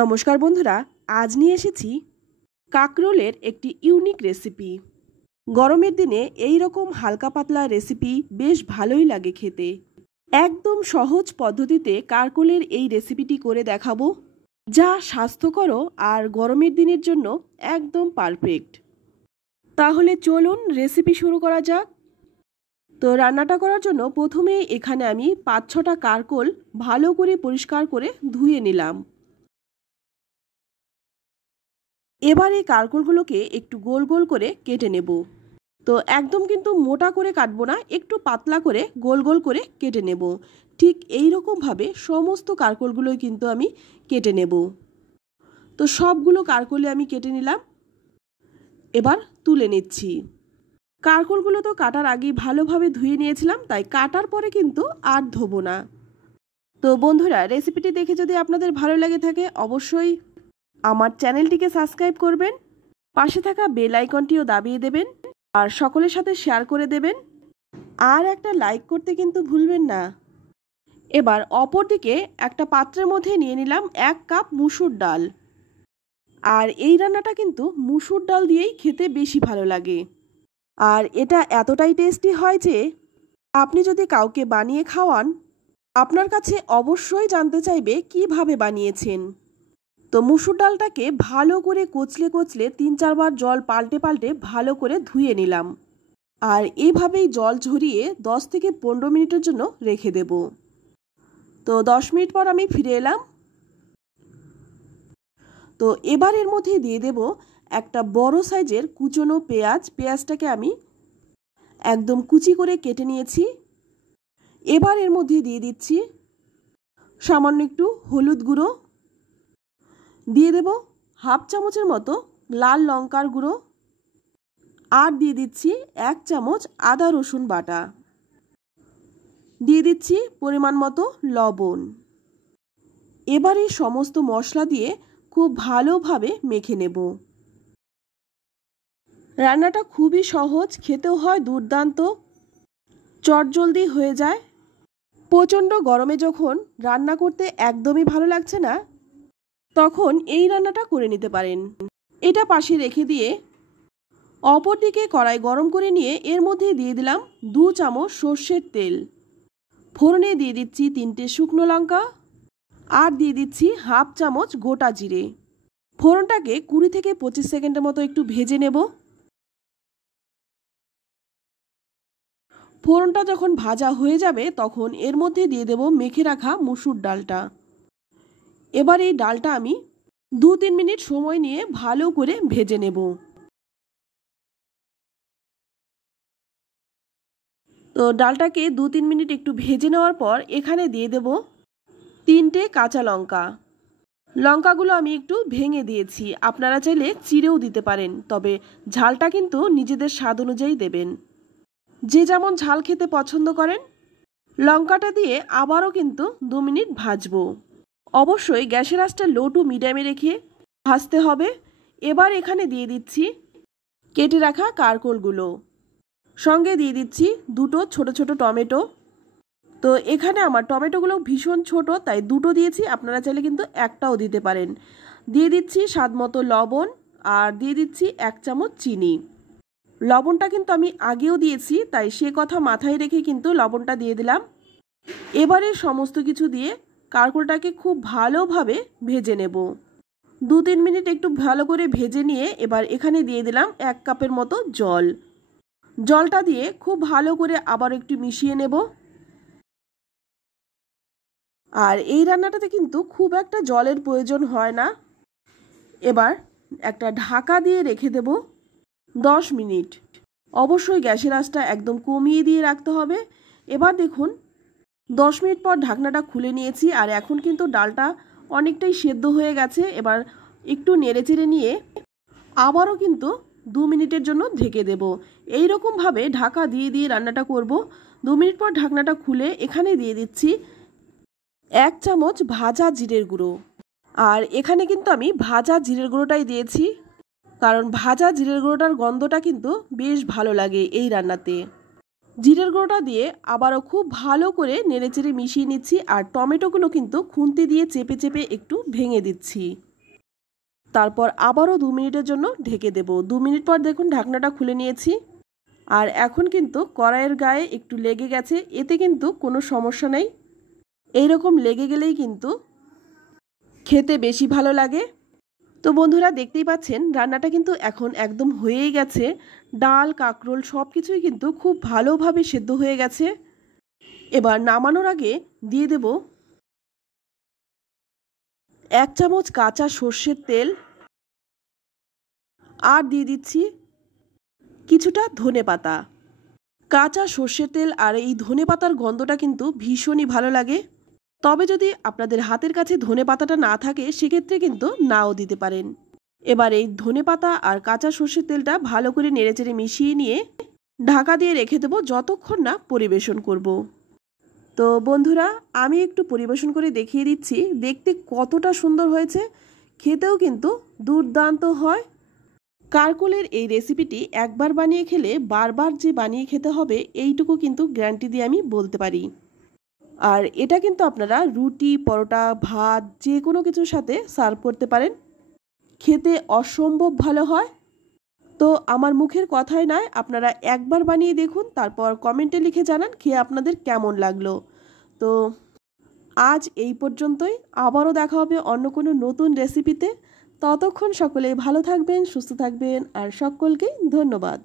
নমস্কার বন্ধুরা, আজ নিয়ে এসেছি কাকরোলের একটি ইউনিক রেসিপি। গরমের দিনে এই রকম হালকা পাতলা রেসিপি বেশ ভালোই লাগে খেতে। একদম সহজ পদ্ধতিতে কাকরোলের এই রেসিপিটি করে দেখাবো, যা স্বাস্থ্যকর আর গরমের দিনের জন্য একদম পারফেক্ট। তাহলে চলুন রেসিপি শুরু করা যাক। তো রান্নাটা করার জন্য প্রথমেই এখানে আমি 5-6টা কাকরোল ভালো করে পরিষ্কার করে ধুয়ে নিলাম। এবার এই কাকরোলগুলোকে একটু গোল গোল করে কেটে নেব। তো একদম কিন্তু মোটা করে কাটবো না, একটু পাতলা করে গোল গোল করে কেটে নেব। ঠিক এই রকমভাবে সমস্ত কাকরোলগুলোই কিন্তু আমি কেটে নেব। তো সবগুলো কাকরোলে আমি কেটে নিলাম। এবার তুলে নিচ্ছি। কাকরোলগুলো তো কাটার আগেই ভালোভাবে ধুয়ে নিয়েছিলাম, তাই কাটার পরে কিন্তু আর ধোবো না। তো বন্ধুরা, রেসিপিটি দেখে যদি আপনাদের ভালো লেগে থাকে অবশ্যই আমার চ্যানেলটিকে সাবস্ক্রাইব করবেন, পাশে থাকা বেল আইকনটিও দাবিয়ে দেবেন আর সকলের সাথে শেয়ার করে দেবেন, আর একটা লাইক করতে কিন্তু ভুলবেন না। এবার অপরদিকে একটা পাত্রের মধ্যে নিয়ে নিলাম 1 কাপ মুসুর ডাল। আর এই রান্নাটা কিন্তু মুসুর ডাল দিয়েই খেতে বেশি ভালো লাগে, আর এটা এতটাই টেস্টি হয় যে আপনি যদি কাউকে বানিয়ে খাওয়ান, আপনার কাছে অবশ্যই জানতে চাইবে কিভাবে বানিয়েছেন। তো মুসুর ডালটাকে ভালো করে কচলে কচলে 3-4 বার জল পাল্টে পাল্টে ভালো করে ধুয়ে নিলাম। আর এইভাবেই জল ঝরিয়ে 10 থেকে 15 মিনিটের জন্য রেখে দেব। তো 10 মিনিট পর আমি ফিরে এলাম। তো এবার এর মধ্যে দিয়ে দেব একটা বড় সাইজের কুচনো পেঁয়াজ। পেঁয়াজটাকে আমি একদম কুচি করে কেটে নিয়েছি। এবার এর মধ্যে দিয়ে দিচ্ছি সামান্য একটু হলুদ গুঁড়ো, দিয়ে দেব হাফ চামচের মতো লাল লঙ্কার গুঁড়ো, আর দিয়ে দিচ্ছি 1 চামচ আদা রসুন বাটা, দিয়ে দিচ্ছি পরিমাণ মতো লবণ। এবার এই সমস্ত মশলা দিয়ে খুব ভালোভাবে মেখে নেব। রান্নাটা খুবই সহজ, খেতেও হয় দুর্দান্ত, চটজলদি হয়ে যায়। প্রচণ্ড গরমে যখন রান্না করতে একদমই ভালো লাগছে না, তখন এই রান্নাটা করে নিতে পারেন। এটা পাশে রেখে দিয়ে অপরদিকে কড়াই গরম করে নিয়ে এর মধ্যে দিয়ে দিলাম 2 চামচ সর্ষের তেল। ফোড়নে দিয়ে দিচ্ছি 3টে শুকনো লঙ্কা, আর দিয়ে দিচ্ছি হাফ চামচ গোটা জিরে। ফোড়নটাকে 20 থেকে 25 সেকেন্ডের মতো একটু ভেজে নেব। ফোড়নটা যখন ভাজা হয়ে যাবে তখন এর মধ্যে দিয়ে দেব মেখে রাখা মুসুর ডালটা। এবার এই ডালটা আমি 2-3 মিনিট সময় নিয়ে ভালো করে ভেজে নেব। তো ডালটাকে 2-3 মিনিট একটু ভেজে নেওয়ার পর এখানে দিয়ে দেব 3টে কাঁচা লঙ্কা। লঙ্কাগুলো আমি একটু ভেঙে দিয়েছি, আপনারা চাইলে চিড়েও দিতে পারেন, তবে ঝালটা কিন্তু নিজেদের স্বাদ অনুযায়ী দেবেন, যে যেমন ঝাল খেতে পছন্দ করেন। লঙ্কাটা দিয়ে আবারও কিন্তু 2 মিনিট ভাজবো। অবশ্যই গ্যাসের আঁচটা লো টু মিডিয়ামে রেখে ভাজতে হবে। এবার এখানে দিয়ে দিচ্ছি কেটে রাখা কাকরোলগুলো, সঙ্গে দিয়ে দিচ্ছি 2টো ছোট ছোট টমেটো। তো এখানে আমার টমেটোগুলো ভীষণ ছোট, তাই 2টো দিয়েছি, আপনারা চাইলে কিন্তু একটাও দিতে পারেন। দিয়ে দিচ্ছি স্বাদ মতো লবণ, আর দিয়ে দিচ্ছি 1 চামচ চিনি। লবণটা কিন্তু আমি আগেও দিয়েছি, তাই সে কথা মাথায় রেখে কিন্তু লবণটা দিয়ে দিলাম। এবারে সমস্ত কিছু দিয়ে কাকরোলটাকে খুব ভালোভাবে ভেজে নেব। 2-3 মিনিট একটু ভালো করে ভেজে নিয়ে এবার এখানে দিয়ে দিলাম 1 কাপের মতো জল। জলটা দিয়ে খুব ভালো করে আবার একটু মিশিয়ে নেব। আর এই রান্নাটাতে কিন্তু খুব একটা জলের প্রয়োজন হয় না। এবার একটা ঢাকা দিয়ে রেখে দেব 10 মিনিট। অবশ্যই গ্যাসের আঁচটা একদম কমিয়ে দিয়ে রাখতে হবে। এবার দেখুন 10 মিনিট পর ঢাকনাটা খুলে নিয়েছি, আর এখন কিন্তু ডালটা অনেকটাই সেদ্ধ হয়ে গেছে। এবার একটু নেড়েচেড়ে নিয়ে আবারও কিন্তু 2 মিনিটের জন্য ঢেকে দেব। এই রকমভাবে ঢাকা দিয়ে দিয়ে রান্নাটা করব। 2 মিনিট পর ঢাকনাটা খুলে এখানে দিয়ে দিচ্ছি 1 চামচ ভাজা জিরের গুঁড়ো। আর এখানে কিন্তু আমি ভাজা জিরের গুঁড়োটাই দিয়েছি, কারণ ভাজা জিরের গুঁড়োটার গন্ধটা কিন্তু বেশ ভালো লাগে এই রান্নাতে। জিরের গুঁড়োটা দিয়ে আবারও খুব ভালো করে নেড়েচেড়ে মিশিয়ে নিচ্ছি, আর টমেটোগুলো কিন্তু খুন্তি দিয়ে চেপে চেপে একটু ভেঙে দিচ্ছি। তারপর আবারও 2 মিনিটের জন্য ঢেকে দেব। 2 মিনিট পর দেখুন ঢাকনাটা খুলে নিয়েছি। আর এখন কিন্তু কড়াইয়ের গায়ে একটু লেগে গেছে, এতে কিন্তু কোনো সমস্যা নেই। এইরকম লেগে গেলেই কিন্তু খেতে বেশি ভালো লাগে। তো বন্ধুরা দেখতেই পাচ্ছেন রান্নাটা কিন্তু এখন একদম হয়েই গেছে। ডাল কাঁকরোল সব কিছুই কিন্তু খুব ভালোভাবে সেদ্ধ হয়ে গেছে। এবার নামানোর আগে দিয়ে দেব 1 চামচ কাঁচা সর্ষের তেল, আর দিয়ে দিচ্ছি কিছুটা ধনেপাতা। কাঁচা সর্ষের তেল আর এই ধনেপাতার গন্ধটা কিন্তু ভীষণই ভালো লাগে। তবে যদি আপনাদের হাতের কাছে ধনেপাতাটা না থাকে সেক্ষেত্রে কিন্তু নাও দিতে পারেন। এবার এই ধনেপাতা আর কাঁচা সর্ষের তেলটা ভালো করে নেড়েচেড়ে মিশিয়ে নিয়ে ঢাকা দিয়ে রেখে দেবো যতক্ষণ না পরিবেশন করব। তো বন্ধুরা আমি একটু পরিবেশন করে দেখিয়ে দিচ্ছি দেখতে কতটা সুন্দর হয়েছে, খেতেও কিন্তু দুর্দান্ত হয়। কারকোলের এই রেসিপিটি একবার বানিয়ে খেলে বারবার যে বানিয়ে খেতে হবে এইটুকু কিন্তু গ্যারান্টি দিয়ে আমি বলতে পারি। আর এটা কিন্তু আপনারা রুটি পরোটা ভাত যে কোনো কিছুর সাথে সার্ভ করতে পারেন, খেতে অসম্ভব ভালো হয়। তো আমার মুখের কথাই নয়, আপনারা একবার বানিয়ে দেখুন, তারপর কমেন্টে লিখে জানান খেয়ে আপনাদের কেমন লাগলো। তো আজ এই পর্যন্তই, আবারও দেখা হবে অন্য কোনো নতুন রেসিপিতে। ততক্ষণ সকলে ভালো থাকবেন, সুস্থ থাকবেন, আর সকলকে ধন্যবাদ।